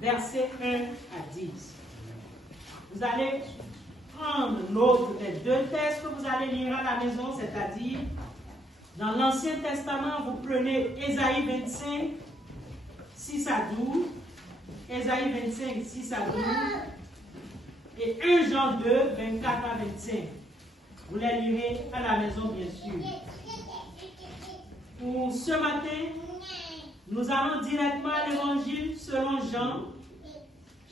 versets 1 à 10. Vous allez prendre l'autre des deux textes que vous allez lire à la maison, c'est-à-dire dans l'Ancien Testament, vous prenez Ésaïe 25, 6 à 12, Ésaïe 25, 6 à 12, et 1 Jean 2, 24 à 25. Vous les lirez à la maison, bien sûr. Pour ce matin, nous allons directement à l'Évangile selon Jean,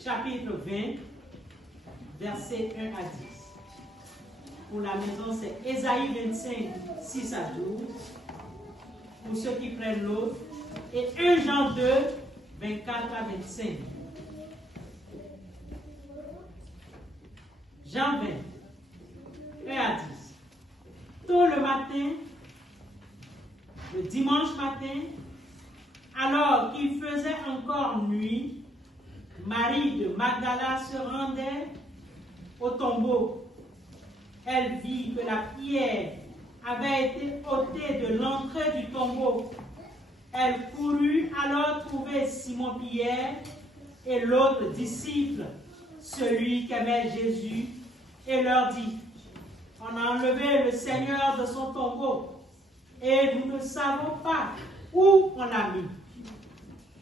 chapitre 20, versets 1 à 10. Pour la maison, c'est Ésaïe 25, 6 à 12. Pour ceux qui prennent l'autre. Et 1 Jean 2, 24 à 25. Jean 20, 1 à 10. Tôt le matin, le dimanche matin, alors qu'il faisait encore nuit, Marie de Magdala se rendait au tombeau. Elle vit que la pierre avait été ôtée de l'entrée du tombeau. Elle courut alors trouver Simon-Pierre et l'autre disciple, celui qu'aimait Jésus, et leur dit: on a enlevé le Seigneur de son tombeau, et nous ne savons pas où on l'a mis.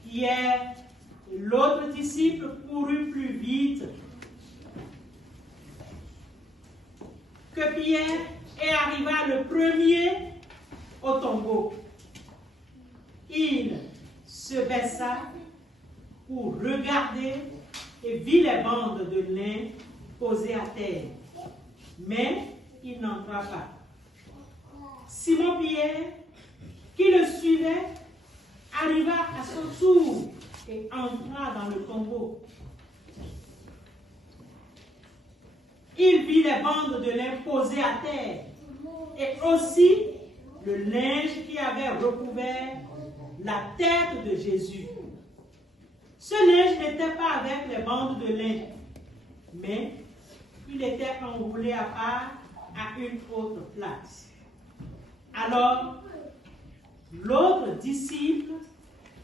Pierre et l'autre disciple courut plus vite que Pierre et arriva le premier au tombeau. Il se baissa pour regarder et vit les bandes de lin posées à terre, mais il n'entra pas. Simon-Pierre, qui le suivait, arriva à son tour et entra dans le tombeau. Il vit les bandes de lin posées à terre et aussi le linge qui avait recouvert la tête de Jésus. Ce linge n'était pas avec les bandes de lin, mais il était enroulé à part à une autre place. Alors, l'autre disciple,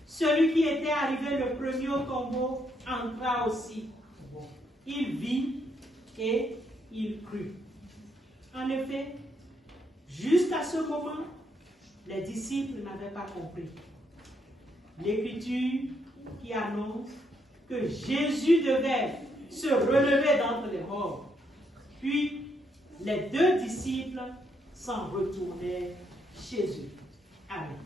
celui qui était arrivé le premier au tombeau, entra aussi. Il vit et il crut. En effet, juste à ce moment, les disciples n'avaient pas compris. L'Écriture qui annonce que Jésus devait se relever d'entre les morts. Puis, les deux disciples s'en retournèrent chez eux. Amen.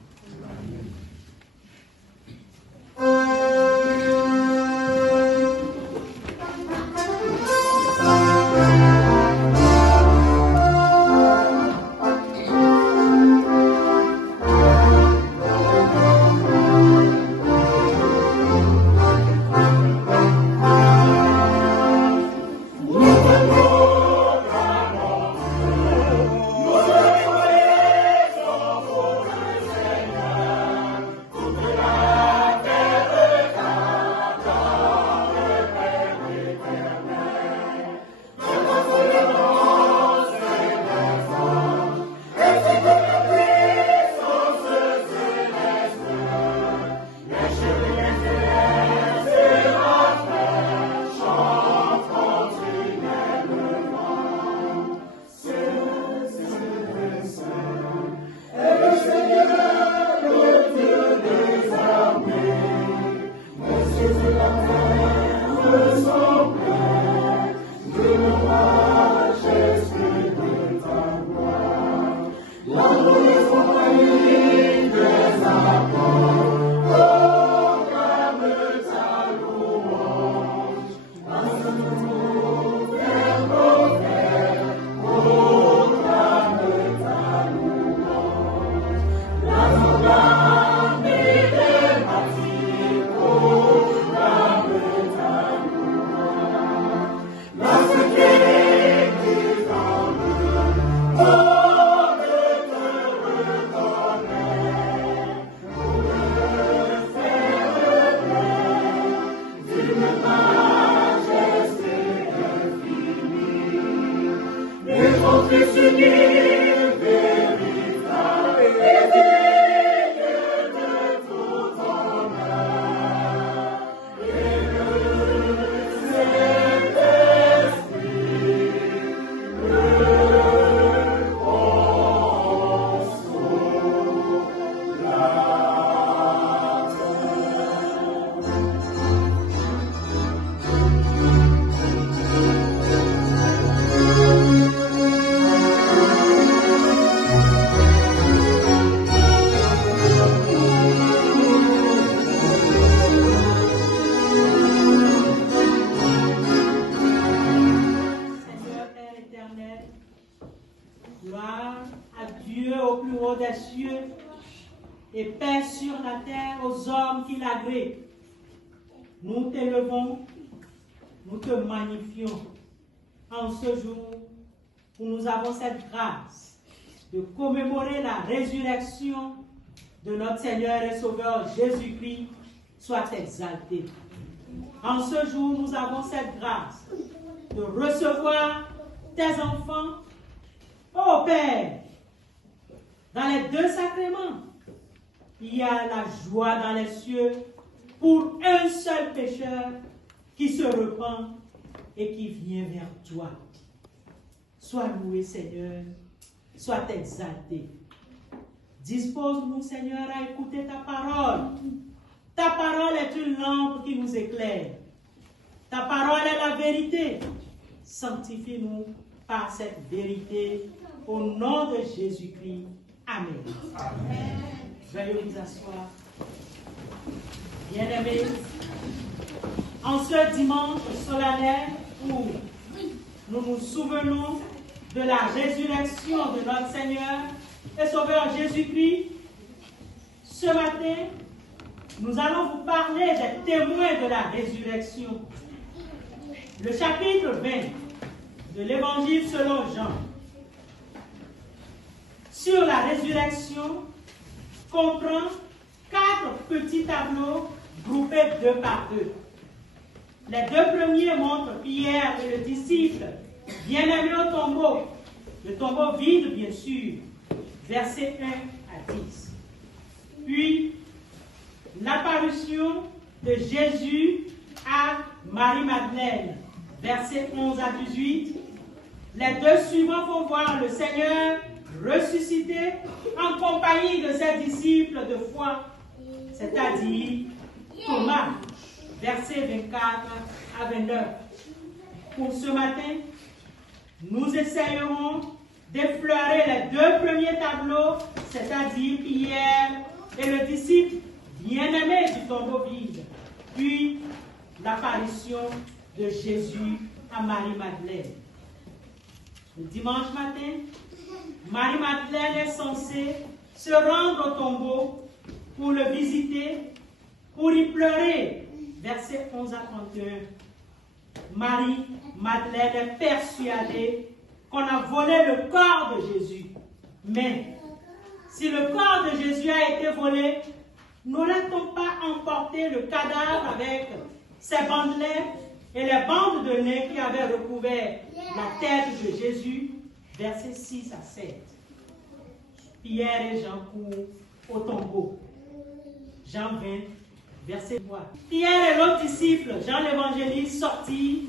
Nous t'élevons, nous te magnifions en ce jour où nous avons cette grâce de commémorer la résurrection de notre Seigneur et Sauveur Jésus-Christ. Soit exalté. En ce jour, nous avons cette grâce de recevoir tes enfants, ô Père, dans les deux sacrements. Il y a la joie dans les cieux pour un seul pécheur qui se repent et qui vient vers toi. Sois loué, Seigneur, sois exalté. Dispose-nous, Seigneur, à écouter ta parole. Ta parole est une lampe qui nous éclaire. Ta parole est la vérité. Sanctifie-nous par cette vérité. Au nom de Jésus-Christ. Amen. Amen. Veuillez vous asseoir. Bien-aimés, en ce dimanche solennel où nous nous souvenons de la résurrection de notre Seigneur et Sauveur Jésus-Christ, ce matin, nous allons vous parler des témoins de la résurrection. Le chapitre 20 de l'Évangile selon Jean sur la résurrection comprend 4 petits tableaux groupés 2 par 2. Les 2 premiers montrent Pierre et le disciple bien-aimé au tombeau. Le tombeau vide, bien sûr, versets 1 à 10. Puis, l'apparition de Jésus à Marie-Madeleine, versets 11 à 18. Les 2 suivants font voir le Seigneur ressuscité en compagnie de ses disciples de foi, c'est-à-dire Thomas, versets 24 à 29. Pour ce matin, nous essayerons d'effleurer les deux premiers tableaux, c'est-à-dire Pierre et le disciple bien-aimé du tombeau vide, puis l'apparition de Jésus à Marie-Madeleine. Le dimanche matin, Marie-Madeleine est censée se rendre au tombeau pour le visiter, pour y pleurer. Versets 11 à 31. Marie-Madeleine est persuadée qu'on a volé le corps de Jésus. Mais si le corps de Jésus a été volé, n'aurait-on pas emporté le cadavre avec ses bandelets et les bandes de lin qui avaient recouvert la tête de Jésus? Versets 6 à 7. Pierre et Jean courent au tombeau. Jean 20, verset 3. Pierre et l'autre disciple, Jean l'évangéliste, sortirent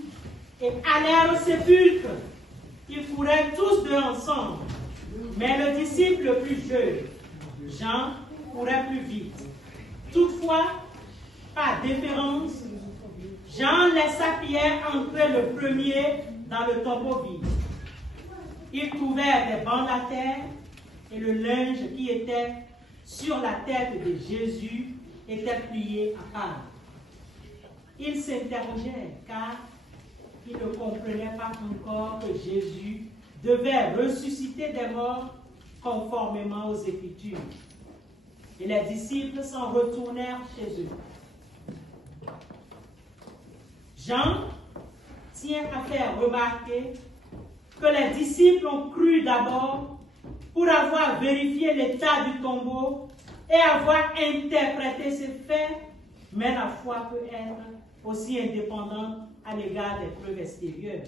et allèrent au sépulcre. Ils couraient tous deux ensemble. Mais le disciple le plus jeune, Jean, courait plus vite. Toutefois, par déférence, Jean laissa Pierre entrer le premier dans le tombeau vide. Ils trouvèrent des bandes à terre et le linge qui était sur la tête de Jésus était plié à part. Ils s'interrogèrent car ils ne comprenaient pas encore que Jésus devait ressusciter des morts conformément aux Écritures. Et les disciples s'en retournèrent chez eux. Jean tient à faire remarquer que les disciples ont cru d'abord pour avoir vérifié l'état du tombeau et avoir interprété ces faits, mais la foi peut être aussi indépendante à l'égard des preuves extérieures.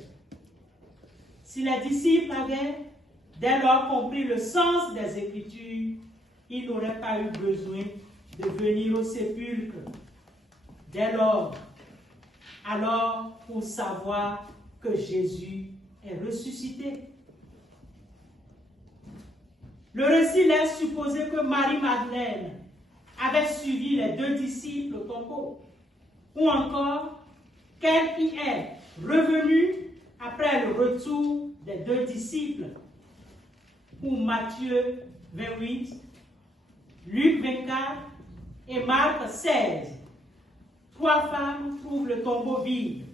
Si les disciples avaient dès lors compris le sens des Écritures, ils n'auraient pas eu besoin de venir au sépulcre. Dès lors, alors pour savoir que Jésus est ressuscité. Le récit laisse supposer que Marie-Madeleine avait suivi les deux disciples au tombeau, ou encore qu'elle y est revenue après le retour des deux disciples, ou Matthieu 28, Luc 24 et Marc 16. Trois femmes trouvent le tombeau vide.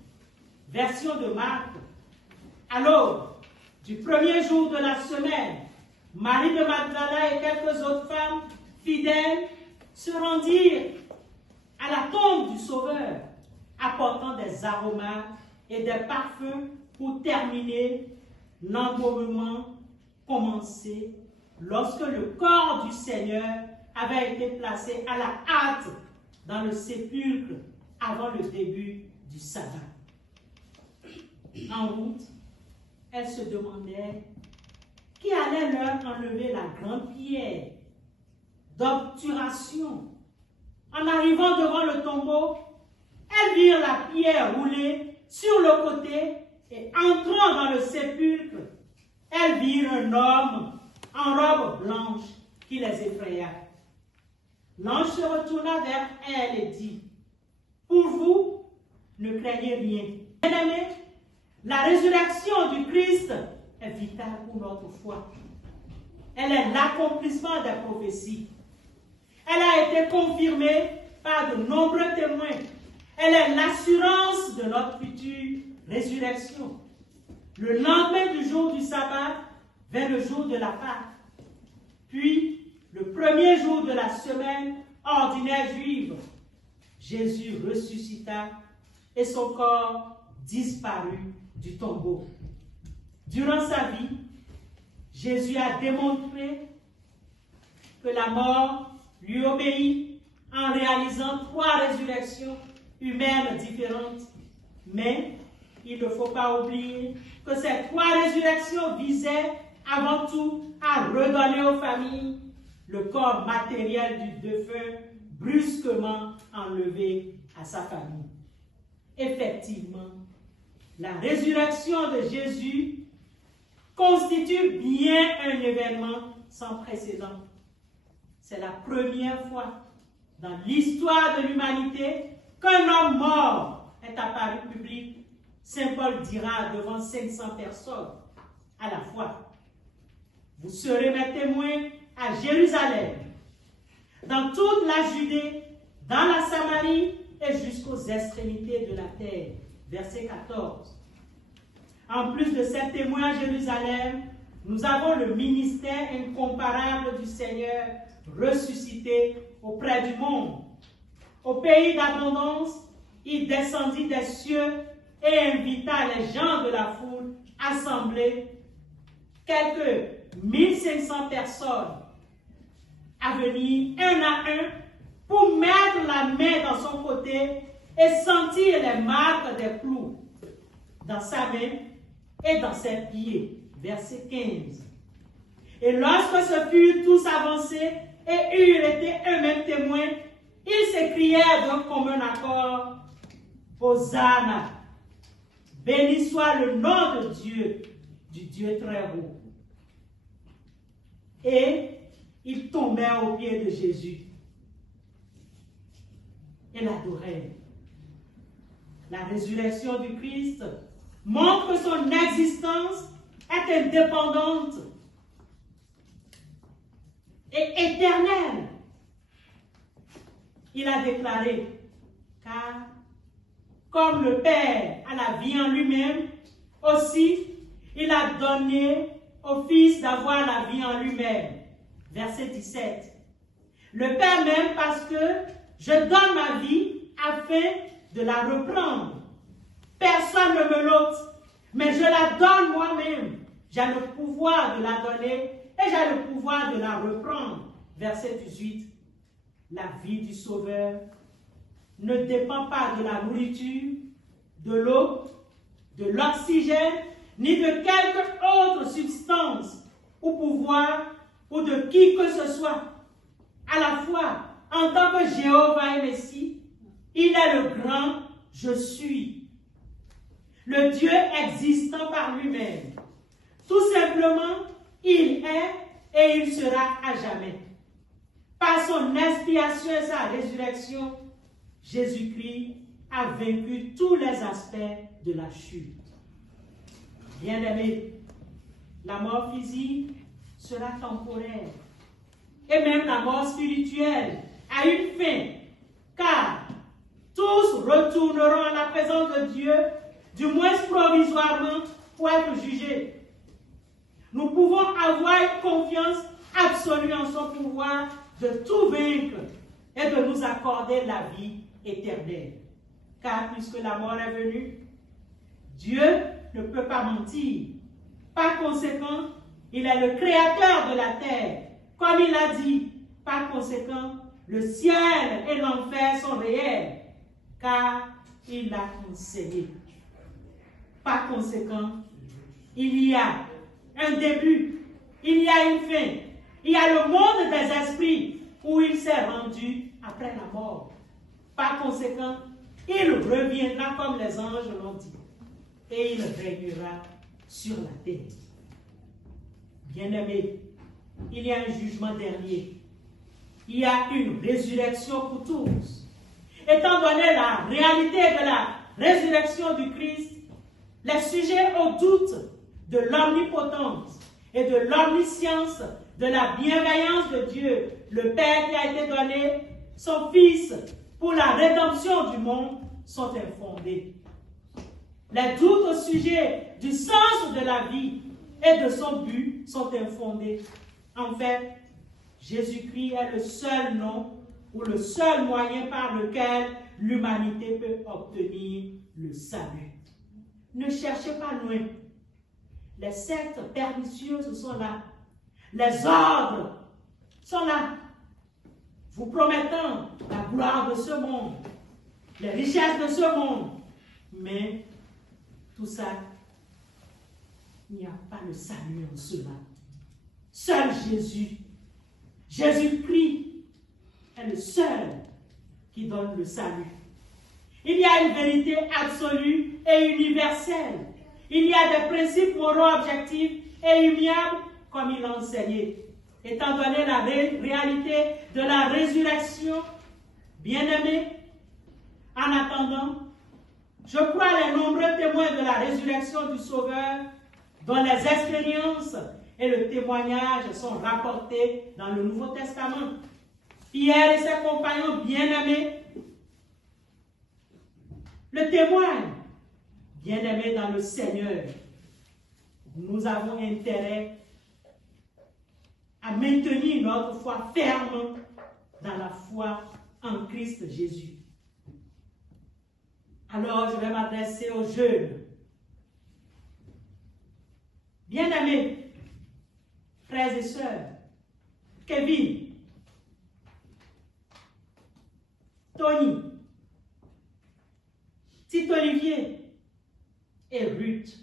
Version de Marc. Alors, du premier jour de la semaine, Marie de Magdala et quelques autres femmes fidèles se rendirent à la tombe du Sauveur, apportant des aromates et des parfums pour terminer l'embaumement commencé lorsque le corps du Seigneur avait été placé à la hâte dans le sépulcre avant le début du sabbat. En route, elles se demandaient qui allait leur enlever la grande pierre d'obturation. En arrivant devant le tombeau, elles virent la pierre rouler sur le côté et entrant dans le sépulcre, elles virent un homme en robe blanche qui les effraya. L'ange se retourna vers elle et dit, « Pour vous, ne craignez rien. Bien-aimés, la résurrection du Christ est vitale pour notre foi. Elle est l'accomplissement des prophéties. Elle a été confirmée par de nombreux témoins. Elle est l'assurance de notre future résurrection. Le lendemain du jour du sabbat vers le jour de la Pâque, puis le premier jour de la semaine ordinaire juive, Jésus ressuscita et son corps disparut du tombeau. Durant sa vie, Jésus a démontré que la mort lui obéit en réalisant 3 résurrections humaines différentes. Mais il ne faut pas oublier que ces 3 résurrections visaient avant tout à redonner aux familles le corps matériel du défunt brusquement enlevé à sa famille. Effectivement, la résurrection de Jésus constitue bien un événement sans précédent. C'est la première fois dans l'histoire de l'humanité qu'un homme mort est apparu public. Saint Paul dira devant 500 personnes à la fois. Vous serez mes témoins à Jérusalem, dans toute la Judée, dans la Samarie et jusqu'aux extrémités de la terre. Verset 14. En plus de ces témoins à Jérusalem, nous avons le ministère incomparable du Seigneur ressuscité auprès du monde. Au pays d'abondance, il descendit des cieux et invita les gens de la foule assemblés, quelques 1500 personnes, à venir un à un pour mettre la main dans son côté et sentir les marques des clous dans sa main et dans ses pieds. Verset 15. Et lorsque ce furent tous avancés et eurent été eux-mêmes témoins, ils s'écrièrent d'un commun accord, Hosanna, béni soit le nom de Dieu, du Dieu très haut. Et ils tombèrent aux pieds de Jésus et l'adorèrent. La résurrection du Christ montre que son existence est indépendante et éternelle. Il a déclaré, car comme le Père a la vie en lui-même, aussi il a donné au Fils d'avoir la vie en lui-même. Verset 17. Le Père m'aime parce que je donne ma vie afin de la reprendre. Personne ne me l'ôte, mais je la donne moi-même. J'ai le pouvoir de la donner et j'ai le pouvoir de la reprendre. Verset 18. La vie du Sauveur ne dépend pas de la nourriture, de l'eau, de l'oxygène, ni de quelque autre substance ou pouvoir ou de qui que ce soit. À la fois, en tant que Jéhovah et Messie, il est le grand « Je suis ». Le Dieu existant par lui-même. Tout simplement, il est et il sera à jamais. Par son expiation et sa résurrection, Jésus-Christ a vaincu tous les aspects de la chute. Bien-aimés, la mort physique sera temporaire. Et même la mort spirituelle a une fin, car tous retourneront à la présence de Dieu, du moins provisoirement, pour être jugés. Nous pouvons avoir une confiance absolue en son pouvoir de tout vaincre et de nous accorder la vie éternelle. Car puisque la mort est venue, Dieu ne peut pas mentir. Par conséquent, il est le créateur de la terre. Comme il a dit, par conséquent, le ciel et l'enfer sont réels, car il l'a enseigné. Par conséquent, il y a un début, il y a une fin. Il y a le monde des esprits où il s'est rendu après la mort. Par conséquent, il reviendra comme les anges l'ont dit, et il régnera sur la terre. Bien-aimés, il y a un jugement dernier. Il y a une résurrection pour tous. Étant donné la réalité de la résurrection du Christ, les sujets au doute de l'omnipotence et de l'omniscience, de la bienveillance de Dieu, le Père qui a été donné, son Fils, pour la rédemption du monde, sont infondés. Les doutes au sujet du sens de la vie et de son but sont infondés. En fait, Jésus-Christ est le seul nom ou le seul moyen par lequel l'humanité peut obtenir le salut. Ne cherchez pas loin. Les sectes pernicieuses sont là. Les ordres sont là, vous promettant la gloire de ce monde, les richesses de ce monde. Mais tout ça, il n'y a pas le salut en cela. Seul Jésus, Jésus-Christ est le seul qui donne le salut. Il y a une vérité absolue et universelle. Il y a des principes moraux objectifs et immuable comme il l'a enseigné. Étant donné la réalité de la résurrection, bien-aimés, en attendant, je crois les nombreux témoins de la résurrection du Sauveur, dont les expériences et le témoignage sont rapportés dans le Nouveau Testament. Pierre et ses compagnons bien-aimés le témoignent. Bien-aimés dans le Seigneur, nous avons intérêt à maintenir notre foi ferme dans la foi en Christ Jésus. Alors, je vais m'adresser aux jeunes. Bien-aimés, frères et sœurs, Kevin, Tony, Tite Olivier et Ruth,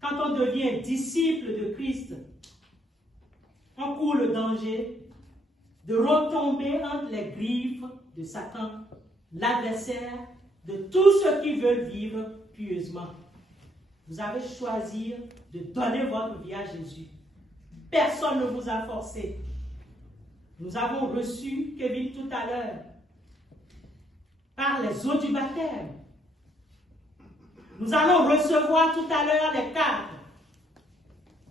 quand on devient disciple de Christ, on court le danger de retomber entre les griffes de Satan, l'adversaire de tous ceux qui veulent vivre pieusement. Vous avez choisi de donner votre vie à Jésus. Personne ne vous a forcé. Nous avons reçu, Kevin tout à l'heure, par les eaux du baptême. Nous allons recevoir tout à l'heure les cartes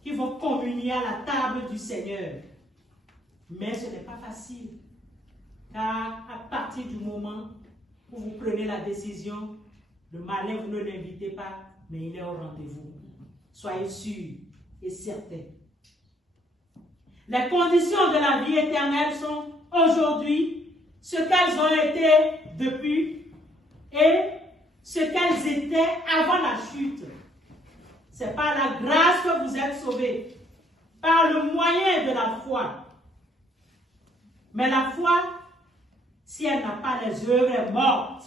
qui vont communier à la table du Seigneur. Mais ce n'est pas facile, car à partir du moment où vous prenez la décision, le malin, vous ne l'invitez pas, mais il est au rendez-vous. Soyez sûrs et certains. Les conditions de la vie éternelle sont aujourd'hui ce qu'elles ont été depuis et ce qu'elles étaient avant la chute. C'est par la grâce que vous êtes sauvés, par le moyen de la foi. Mais la foi, si elle n'a pas les œuvres, est morte.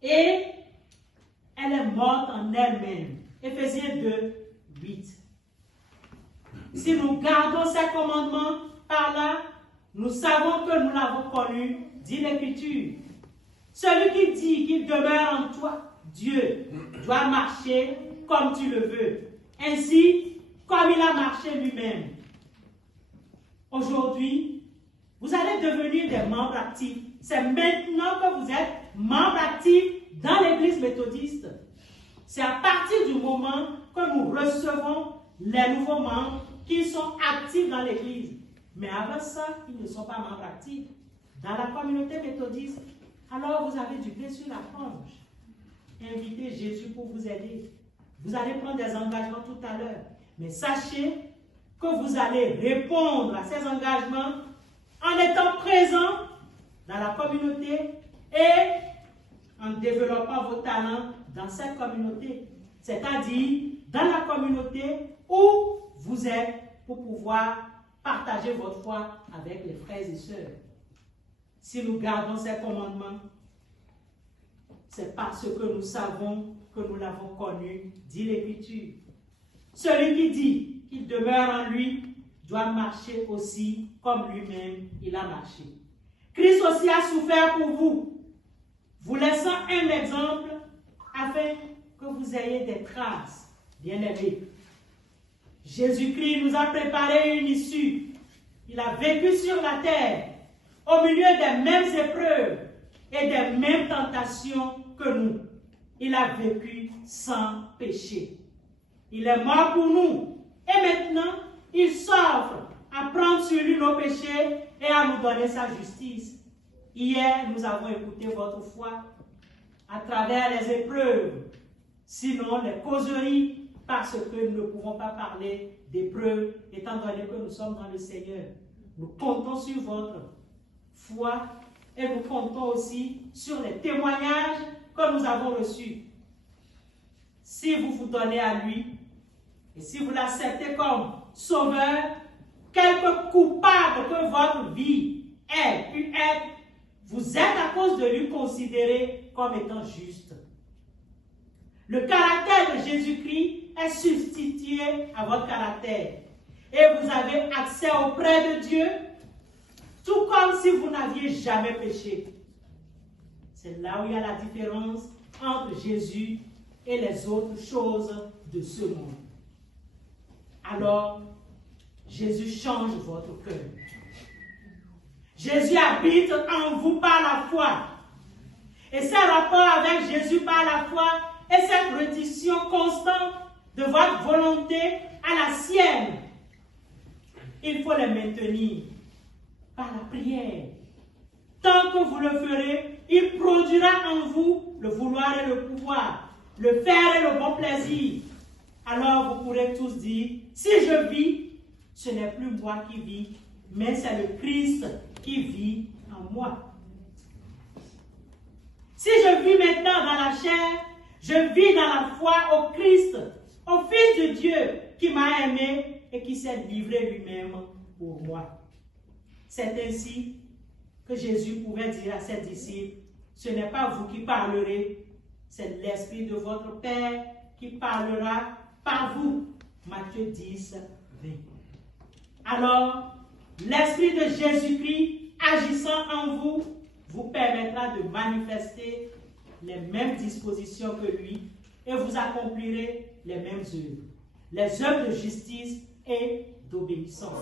Et elle est morte en elle-même. Éphésiens 2, 8. Si nous gardons ces commandements par là, nous savons que nous l'avons connu, dit l'Écriture. Celui qui dit qu'il demeure en toi, Dieu, doit marcher comme tu le veux. Ainsi, comme il a marché lui-même. Aujourd'hui, vous allez devenir des membres actifs. C'est maintenant que vous êtes membres actifs dans l'Église méthodiste. C'est à partir du moment que nous recevons les nouveaux membres qui sont actifs dans l'Église. Mais avant ça, ils ne sont pas membres actifs. Dans la communauté méthodiste, alors vous avez du pain sur la planche. Invitez Jésus pour vous aider. Vous allez prendre des engagements tout à l'heure. Mais sachez que vous allez répondre à ces engagements en étant présent dans la communauté et en développant vos talents dans cette communauté. C'est-à-dire dans la communauté où vous êtes pour pouvoir partager votre foi avec les frères et sœurs. Si nous gardons ces commandements, c'est parce que nous savons que nous l'avons connu, dit l'Écriture. Celui qui dit qu'il demeure en lui doit marcher aussi comme lui-même il a marché. Christ aussi a souffert pour vous, vous laissant un exemple afin que vous ayez des traces, bien-aimés. Jésus-Christ nous a préparé une issue. Il a vécu sur la terre, au milieu des mêmes épreuves et des mêmes tentations que nous. Il a vécu sans péché. Il est mort pour nous. Et maintenant, il s'offre à prendre sur lui nos péchés et à nous donner sa justice. Hier, nous avons écouté votre foi à travers les épreuves, sinon les causeries, parce que nous ne pouvons pas parler d'épreuves, étant donné que nous sommes dans le Seigneur. Nous comptons sur votre foi et nous comptons aussi sur les témoignages que nous avons reçus. Si vous vous donnez à lui et si vous l'acceptez comme sauveur, quelque coupable que votre vie ait pu être, vous êtes à cause de lui considéré comme étant juste. Le caractère de Jésus-Christ est substitué à votre caractère. Et vous avez accès auprès de Dieu, tout comme si vous n'aviez jamais péché. C'est là où il y a la différence entre Jésus et les autres choses de ce monde. alors Jésus change votre cœur. Jésus habite en vous par la foi. Et ce rapport avec Jésus par la foi et cette reddition constante de votre volonté à la sienne, il faut les maintenir par la prière. Tant que vous le ferez, il produira en vous le vouloir et le pouvoir, le faire et le bon plaisir. Alors vous pourrez tous dire, si je vis, ce n'est plus moi qui vis, mais c'est le Christ qui vit en moi. Si je vis maintenant dans la chair, je vis dans la foi au Christ, au Fils de Dieu qui m'a aimé et qui s'est livré lui-même pour moi. C'est ainsi que Jésus pouvait dire à ses disciples, ce n'est pas vous qui parlerez, c'est l'Esprit de votre Père qui parlera par vous. Matthieu 10, 20. Alors, l'Esprit de Jésus-Christ agissant en vous, vous permettra de manifester les mêmes dispositions que lui et vous accomplirez les mêmes œuvres, les œuvres de justice et d'obéissance.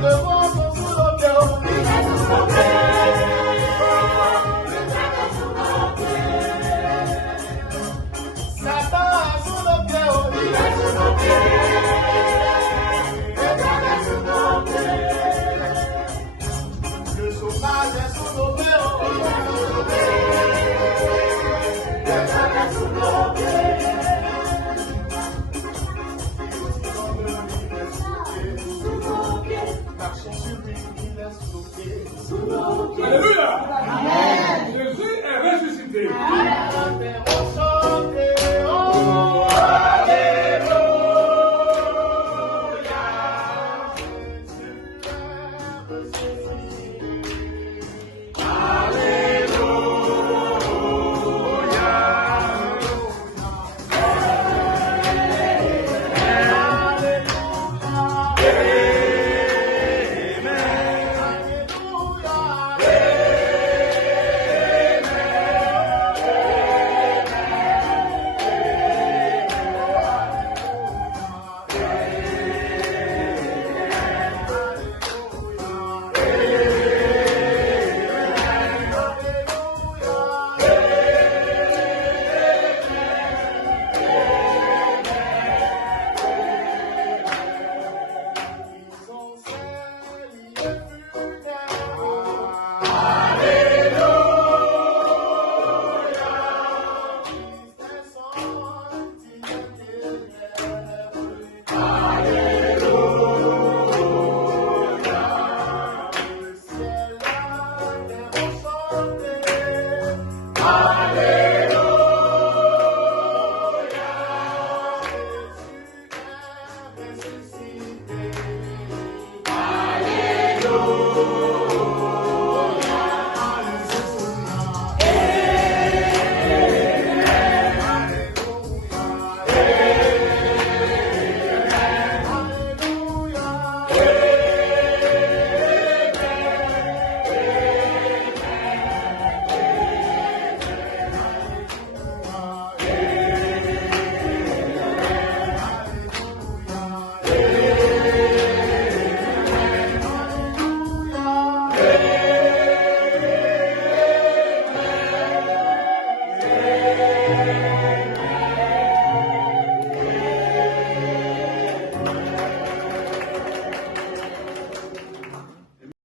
de